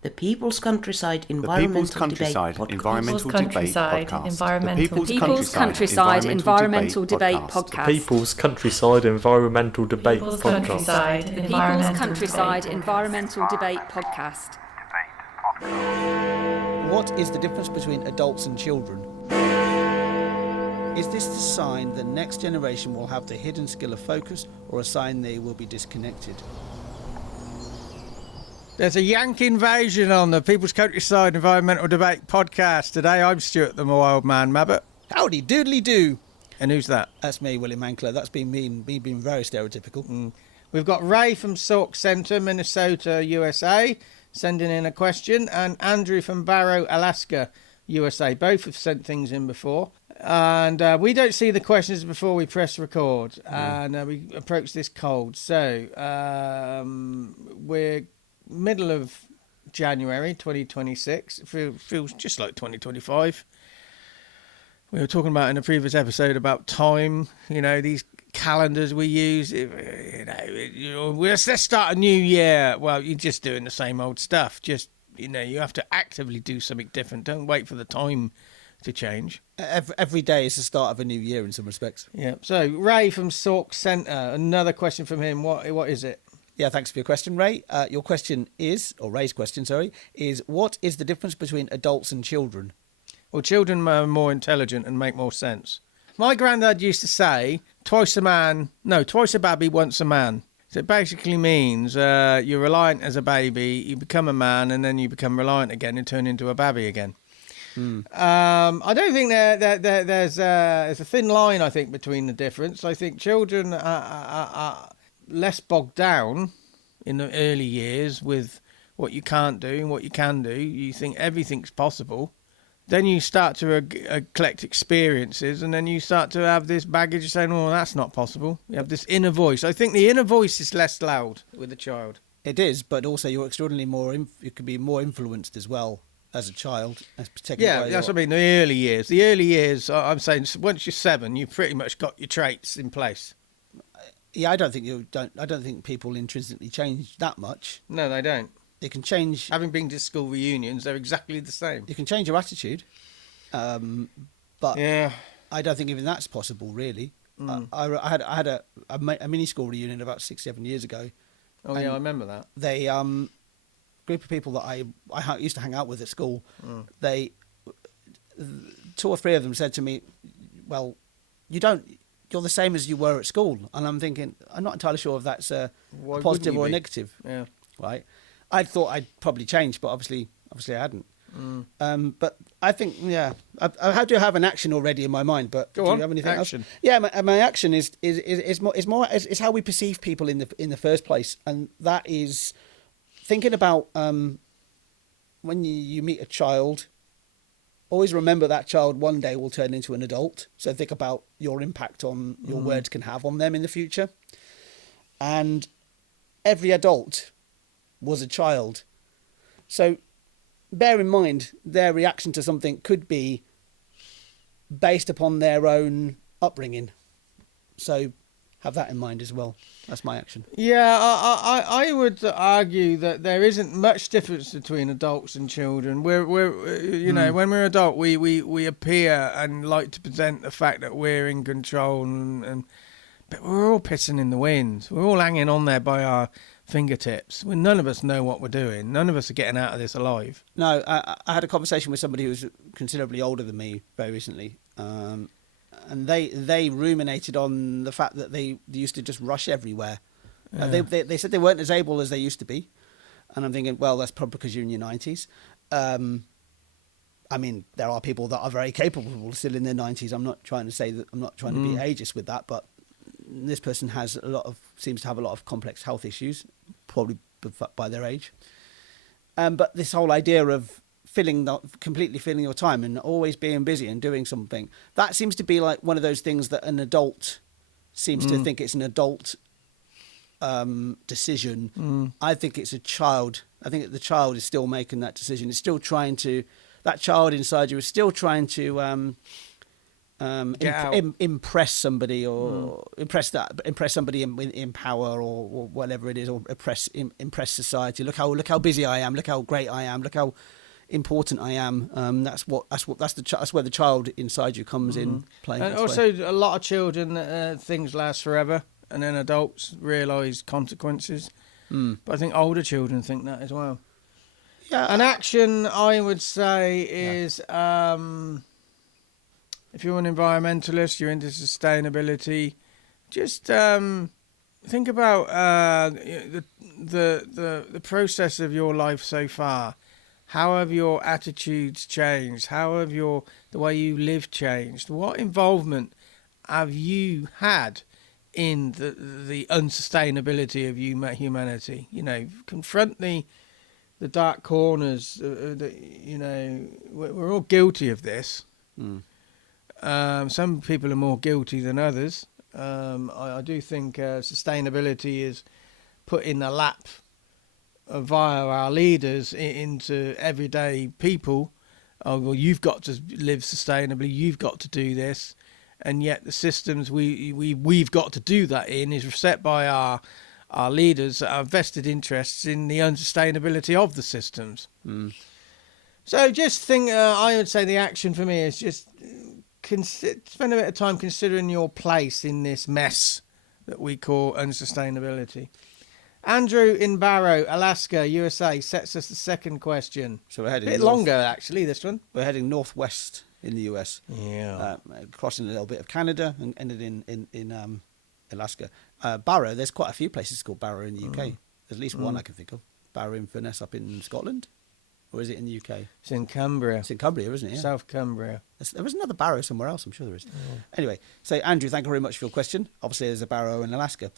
The People's Countryside The People's Environmental Debate Countryside Podcast. Environmental Debate Podcast. People's Countryside Environmental Debate Podcast. People's Countryside Environmental Debate People's Podcast. Countryside Environmental Debate Podcast. What is the difference between adults and children? Is this the sign the next generation will have the hidden skill of focus, or a sign they will be disconnected? There's a Yank invasion on the People's Countryside Environmental Debate Podcast. Today I'm Stuart the Wild Man Mabbott. Howdy doodly do. And who's that? That's me, William Ankler. That's been me being very stereotypical. We've got Ray from Sauk Centre, Minnesota, USA, sending in a question, and Andrew from Barrow, Alaska, USA. Both have sent things in before. And we don't see the questions before we press record. And we approach this cold. So we're middle of January 2026. It feels just like 2025. We were talking about in a previous episode about time, these calendars we use. Let's start a new year. Well, you're just doing the same old stuff. Just, you have to actively do something different. Don't wait for the time to change. Every day is the start of a new year in some respects. Yeah. So Ray from Sauk Centre, another question from him. What is it? Yeah, thanks for your question, Ray. Your question is, or Ray's question, sorry, is what is the difference between adults and children? Well, children are more intelligent and make more sense. My granddad used to say, twice a baby, once a man. So it basically means you're reliant as a baby, you become a man, and then you become reliant again and turn into a babby again. I don't think there's a thin line, I think, between the difference. I think children are less bogged down in the early years with what you can't do and what you can do. You think everything's possible. Then you start to collect experiences, and then you start to have this baggage of saying, oh, that's not possible. You have this inner voice. I think the inner voice is less loud with a child. It is, but also you're extraordinarily you can be more influenced as well as a child. That's what I mean. The early years, I'm saying once you're 7, you've pretty much got your traits in place. Yeah, I don't think people intrinsically change that much. No, they don't. They can change. Having been to school reunions, they're exactly the same. You can change your attitude, but yeah, I don't think even that's possible, really. I had a mini school reunion about 6-7 years ago. Oh yeah, I remember that. They group of people that I used to hang out with at school. They 2 or 3 of them said to me, "Well, you're the same as you were at school." And I'm thinking, I'm not entirely sure if that's a positive or a negative. Yeah. Right. I thought I'd probably changed, but obviously I hadn't. But I think, yeah, I do have an action already in my mind. But do you have anything action else? Yeah, my action is how we perceive people in the first place, and that is thinking about when you meet a child. Always remember that child one day will turn into an adult. So think about your impact on your words can have on them in the future. And every adult was a child. So bear in mind their reaction to something could be based upon their own upbringing. So have that in mind as well. That's my action. Yeah, I would argue that there isn't much difference between adults and children. We're when we're adult, we appear and like to present the fact that we're in control, but we're all pissing in the wind. We're all hanging on there by our fingertips. None of us know what we're doing. None of us are getting out of this alive. No, I had a conversation with somebody who was considerably older than me very recently. And they ruminated on the fact that they used to just rush everywhere. Yeah. They said they weren't as able as they used to be. And I'm thinking, well, that's probably because you're in your 90s. I mean, there are people that are very capable still in their 90s. I'm not trying to say that, I'm not trying to be ageist with that, but this person seems to have a lot of complex health issues, probably by their age. But this whole idea of completely filling your time and always being busy and doing something, that seems to be like one of those things that an adult seems to think it's an adult decision. I think it's a child. I think that the child is still making that decision. It's still that child inside you is still trying to Get out. impress somebody or impress somebody in power or whatever it is, or impress society. Look how busy I am. Look how great I am. Look how important I am. That's where the child inside you comes in playing. And also, a lot of children, things last forever, and then adults realise consequences. But I think older children think that as well. Yeah. An action, I would say, is if you're an environmentalist, you're into sustainability, just think about the process of your life so far. How have your attitudes changed? How have the way you live changed? What involvement have you had in the unsustainability of humanity? Confront the dark corners. We're all guilty of this. Some people are more guilty than others. I do think sustainability is put in the lap via our leaders into everyday people. Oh, well, you've got to live sustainably. You've got to do this, and yet the systems we've got to do that in is set by our leaders that have vested interests in the unsustainability of the systems. So just think. I would say the action for me is just spend a bit of time considering your place in this mess that we call unsustainability. Andrew in Barrow, Alaska, USA, sets us the second question. So we're heading a bit longer, actually, this one. We're heading northwest in the US. Yeah. Crossing a little bit of Canada and ended in Alaska. Barrow, there's quite a few places called Barrow in the UK. There's at least one I can think of. Barrow in Furness up in Scotland. Or is it in the UK? It's in Cumbria. It's in Cumbria, isn't it? Yeah. South Cumbria. There was another Barrow somewhere else, I'm sure there is. Anyway, so Andrew, thank you very much for your question. Obviously, there's a Barrow in Alaska.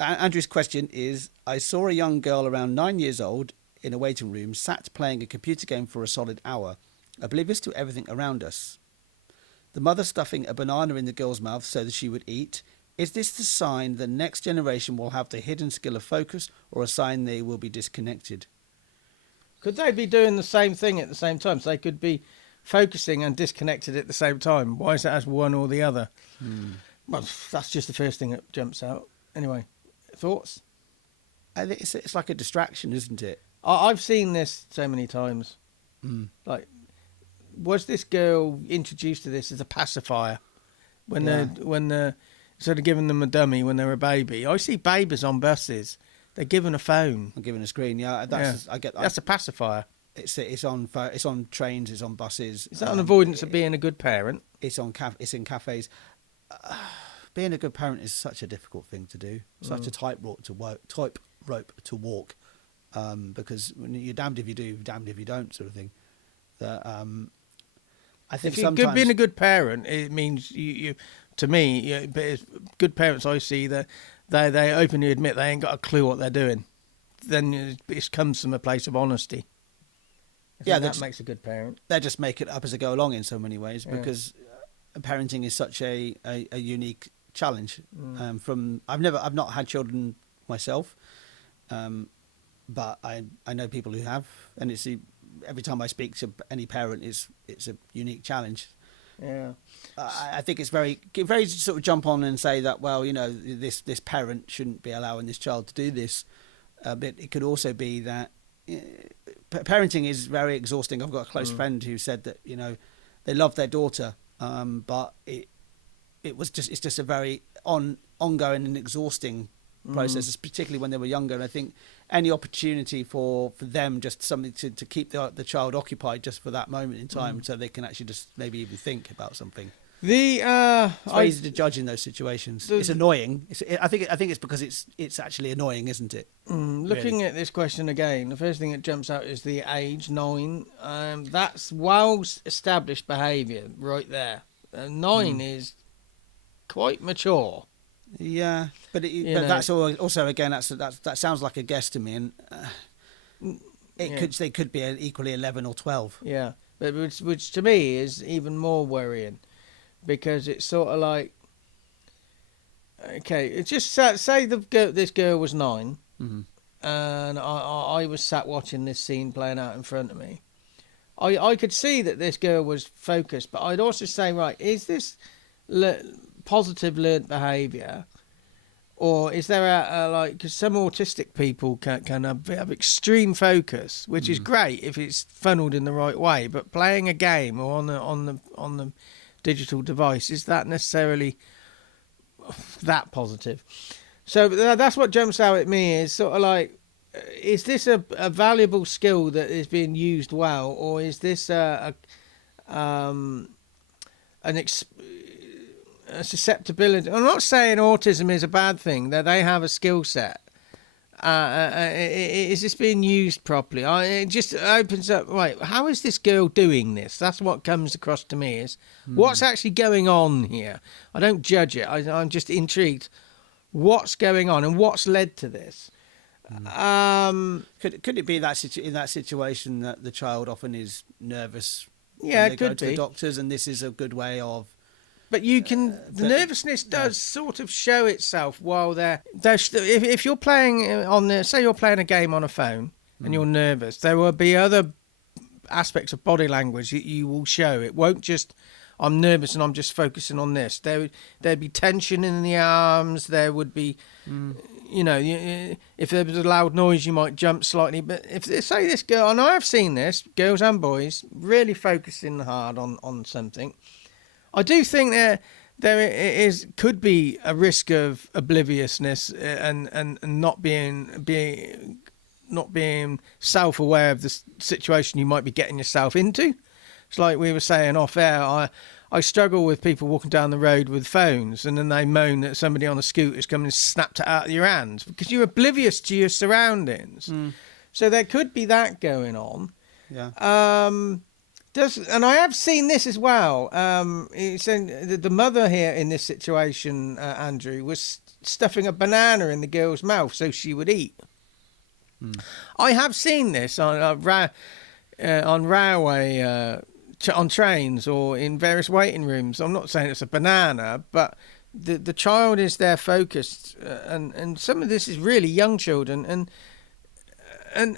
Andrew's question is, I saw a young girl around 9 years old in a waiting room, sat playing a computer game for a solid hour, oblivious to everything around us. The mother stuffing a banana in the girl's mouth so that she would eat. Is this the sign the next generation will have the hidden skill of focus, or a sign they will be disconnected? Could they be doing the same thing at the same time? So they could be focusing and disconnected at the same time. Why is it as one or the other? Well, that's just the first thing that jumps out. Anyway, thoughts? I think it's like a distraction, isn't it? I've seen this so many times. Like, was this girl introduced to this as a pacifier when they're sort of giving them a dummy when they're a baby? I see babies on buses. They're given a phone. I'm given a screen. I get that. That's a pacifier. It's on trains. It's on buses. Is that an avoidance of being a good parent? It's in cafes. Being a good parent is such a difficult thing to do. Such a tightrope to walk. Because when you're damned if you do, damned if you don't, sort of thing. I think sometimes being a good parent, it means you. To me, good parents I see that they openly admit they ain't got a clue what they're doing. Then it comes from a place of honesty. That makes a good parent. They just make it up as they go along in so many ways, because parenting is such a unique challenge. I've not had children myself, but I know people who have, and every time I speak to any parent, it's a unique challenge. Yeah, I think it's very sort of jump on and say that, well, this parent shouldn't be allowing this child to do this, but it could also be that parenting is very exhausting. I've got a close friend who said that they love their daughter, but it's just a very ongoing and exhausting process, particularly when they were younger. And I think any opportunity for them, just something to keep the child occupied just for that moment in time, so they can actually just maybe even think about something. It's very easy to judge in those situations. It's annoying. I think it's because it's actually annoying, isn't it? Looking at this question again, the first thing that jumps out is the age 9. That's well established behaviour right there. 9 is quite mature. Yeah, but that's also again that sounds like a guess to me, and they could be equally 11 or 12. Yeah, but which to me is even more worrying, because it's sort of like, okay, it's just say this girl was 9, and I was sat watching this scene playing out in front of me. I could see that this girl was focused, but I'd also say, right, is this positive learnt behaviour, or is there a like? Because some autistic people can have extreme focus, which is great if it's funneled in the right way. But playing a game or on the digital device, is that necessarily that positive? So that's what jumps out at me, is sort of like, is this a valuable skill that is being used well, or is this a susceptibility? I'm not saying autism is a bad thing, that they have a skill set. Is this being used properly? It just opens up, right, how is this girl doing this? That's what comes across to me, is what's actually going on here. I don't judge it. I'm just intrigued. What's going on and what's led to this? Could it be that in that situation that the child often is nervous? Yeah, when it they go could to be. the doctors, and this is a good way of. But you can. The nervousness does sort of show itself while they're if you're playing say you're playing a game on a phone and you're nervous, there will be other aspects of body language that you will show. It won't just, I'm nervous and I'm just focusing on this. There'd be tension in the arms. There would be, if there was a loud noise, you might jump slightly. But if say this girl, and I've seen this, girls and boys really focusing hard on something. I do think there could be a risk of obliviousness and not being self-aware of the situation you might be getting yourself into. It's like we were saying off air. I struggle with people walking down the road with phones, and then they moan that somebody on a scooter's come and snapped it out of your hands because you're oblivious to your surroundings. So there could be that going on. Yeah. And I have seen this as well. The mother here in this situation, Andrew, was stuffing a banana in the girl's mouth so she would eat. I have seen this on railway, on trains, or in various waiting rooms. I'm not saying it's a banana, but the child is there focused, and some of this is really young children, and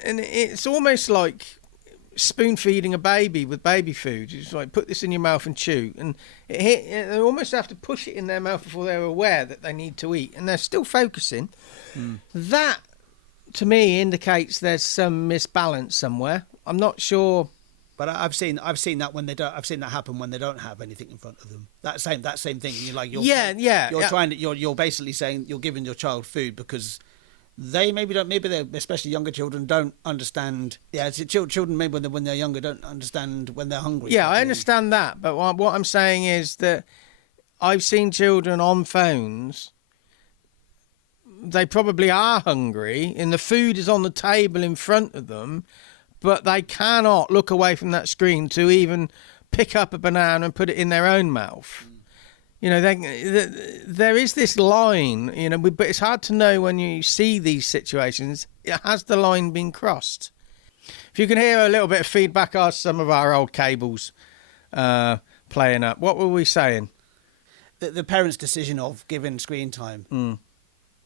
it's almost like spoon feeding a baby with baby food. It's like, put this in your mouth and chew, and they almost have to push it in their mouth before they're aware that they need to eat, and they're still focusing. That to me indicates there's some misbalance somewhere. I'm not sure, but I've seen that when they don't. I've seen that happen when they don't have anything in front of them. That same thing. You're basically saying you're giving your child food because they maybe they're, especially younger children, don't understand. Yeah, children maybe when they're younger don't understand when they're hungry. Yeah, I understand that, but what I'm saying is that I've seen children on phones. They probably are hungry, and the food is on the table in front of them, but they cannot look away from that screen to even pick up a banana and put it in their own mouth. There is this line, but it's hard to know when you see these situations. Has the line been crossed? If you can hear a little bit of feedback, some of our old cables playing up. What were we saying? The parents' decision of giving screen time.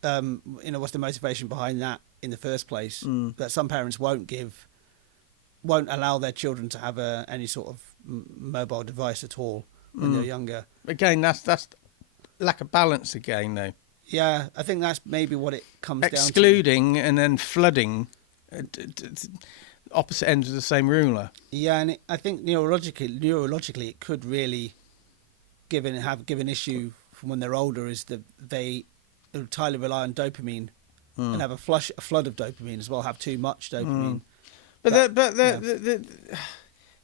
What's the motivation behind that in the first place? That some parents won't allow their children to have any sort of mobile device at all when they're younger. Again, that's lack of balance again, though. Yeah, I think that's maybe what it comes down to. Excluding and then flooding opposite ends of the same ruler. Yeah, and I think neurologically it could really give an issue from when they're older, is that they entirely rely on dopamine and have a flood of dopamine as well, have too much dopamine.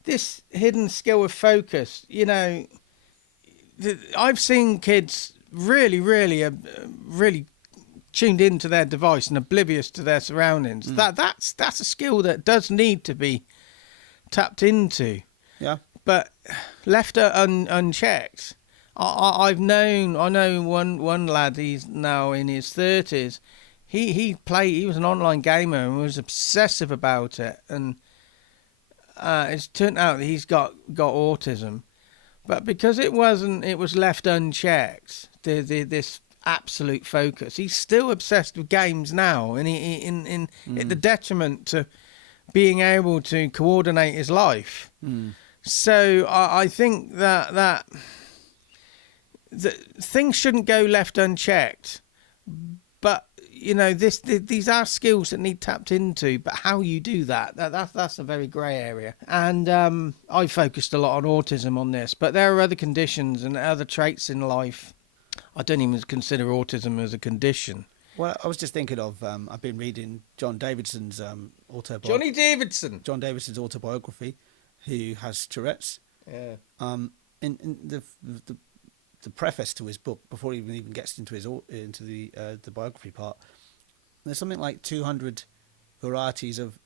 This hidden skill of focus, I've seen kids really tuned into their device and oblivious to their surroundings. That's a skill that does need to be tapped into. Yeah. But left unchecked, I know one lad. He's now in his 30s. He was an online gamer and was obsessive about it, and it's turned out that he's got autism, but because it was left unchecked, this absolute focus, he's still obsessed with games now, and at the detriment to being able to coordinate his life. So I think that things shouldn't go left unchecked. But these are skills that need tapped into. But how you do that's a very grey area. And I focused a lot on autism on this, but there are other conditions and other traits in life. I don't even consider autism as a condition. Well, I was just thinking of I've been reading John Davidson's autobiography. Johnny Davidson. John Davidson's autobiography, who has Tourette's. Yeah. In the preface to his book, before he even gets into the biography part, there's something like 200 varieties of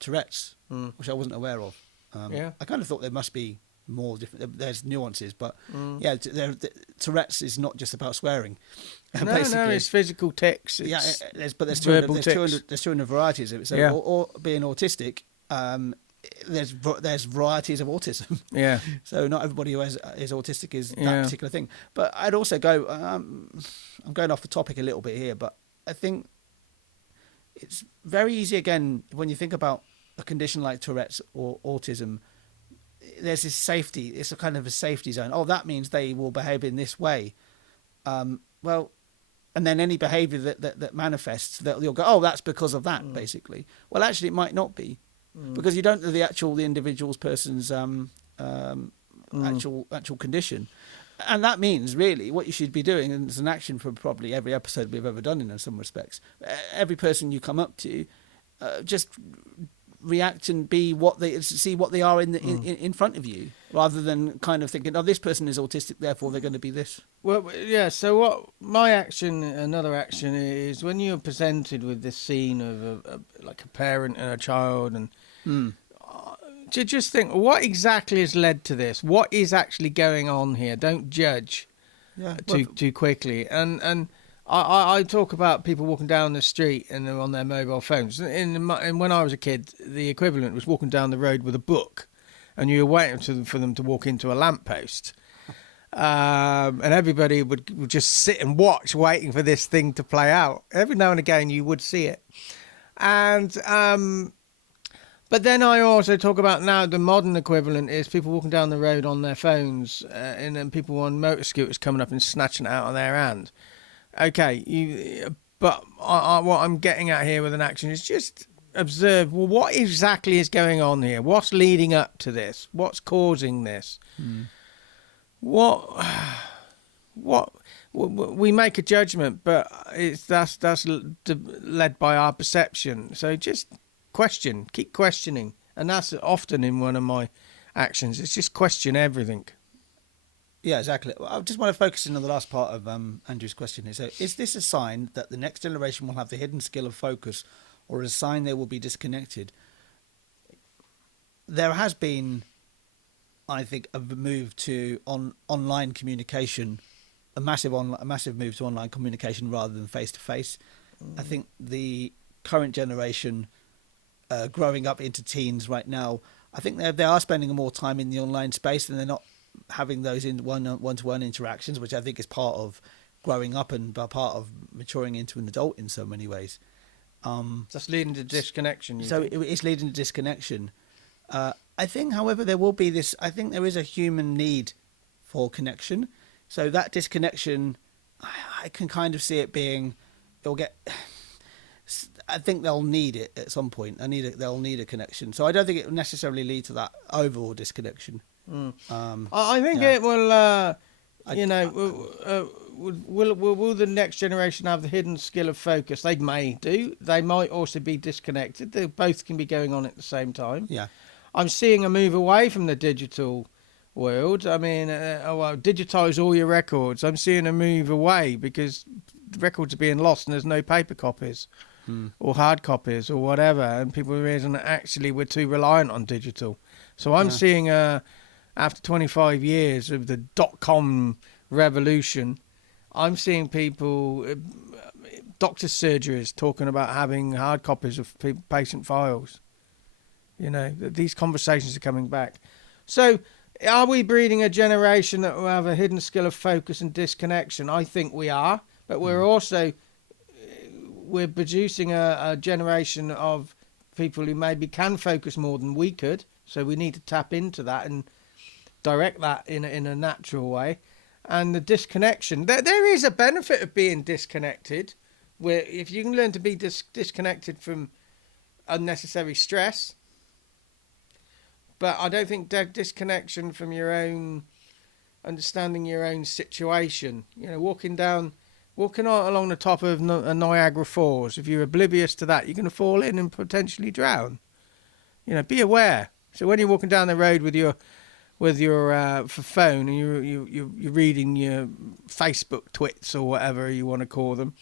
Tourette's, which I wasn't aware of. I kind of thought there must be more different. There's nuances, but Tourette's is not just about swearing. No, it's physical tics. There's 200 varieties of it. So, or being autistic, there's varieties of autism. Yeah. So not everybody who is autistic is that particular thing. But I'd also go. I'm going off the topic a little bit here, but I think it's very easy again when you think about a condition like Tourette's or autism. There's this safety. It's a kind of a safety zone. Oh, that means they will behave in this way. Well, and then any behaviour that manifests, that you'll go, oh, that's because of that, basically. Well, actually, it might not be, because you don't know the individual's person's actual condition, and that means really what you should be doing, and it's an action for probably every episode we've ever done in some respects. Every person you come up to, just react and see what they are in front of you, rather than kind of thinking, oh, this person is autistic, therefore they're going to be this. Well, yeah. So what another action is when you're presented with this scene of like a parent and a child, and to just think, what exactly has led to this? What is actually going on here? Don't judge too quickly. And I talk about people walking down the street and they're on their mobile phones. And when I was a kid, the equivalent was walking down the road with a book, and you were waiting for them to walk into a lamppost. And everybody would just sit and watch, waiting for this thing to play out. Every now and again, you would see it. And but then I also talk about now the modern equivalent is people walking down the road on their phones, and then people on motor scooters coming up and snatching it out of their hand. Okay, but what I'm getting at here with an action is just observe, well, what exactly is going on here? What's leading up to this? What's causing this? What we make a judgment, but that's led by our perception. So just keep questioning, and that's often in one of my actions. It's just question everything. Yeah, exactly. I just want to focus in on the last part of Andrew's question here. So, is this a sign that the next generation will have the hidden skill of focus, or a sign they will be disconnected? There has been, I think, a move to online communication, a massive move to online communication rather than face to face. I think the current generation, growing up into teens right now, I think they are spending more time in the online space, and they're not having those in one-to-one interactions, which I think is part of growing up and part of maturing into an adult in so many ways. That's leading to disconnection. So it is leading to disconnection. I think, however, there will be this. I think there is a human need for connection. So that disconnection, I can kind of see it being. I think they'll need it at some point. They'll need a connection. So I don't think it will necessarily lead to that overall disconnection. I think it will. Will the next generation have the hidden skill of focus? They may do. They might also be disconnected. They both can be going on at the same time. Yeah, I'm seeing a move away from the digital world. I mean, digitise all your records. I'm seeing a move away because the records are being lost and there's no paper copies or hard copies or whatever, and people realize that actually we're too reliant on digital. So I'm seeing after 25 years of the .com revolution, I'm seeing people, doctor surgeries, talking about having hard copies of patient files. These conversations are coming back. So are we breeding a generation that will have a hidden skill of focus and disconnection? I think we are, but we're also producing a generation of people who maybe can focus more than we could. So we need to tap into that and direct that in a natural way. and the disconnection. There is a benefit of being disconnected, where if you can learn to be disconnected from unnecessary stress. But I don't think disconnection from your own understanding your own situation. You know, walking along the top of Niagara Falls. If you're oblivious to that, you're going to fall in and potentially drown. You know, be aware. So when you're walking down the road with your phone and you're reading your Facebook twits or whatever you want to call them,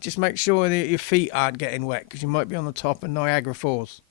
just make sure that your feet aren't getting wet because you might be on the top of Niagara Falls.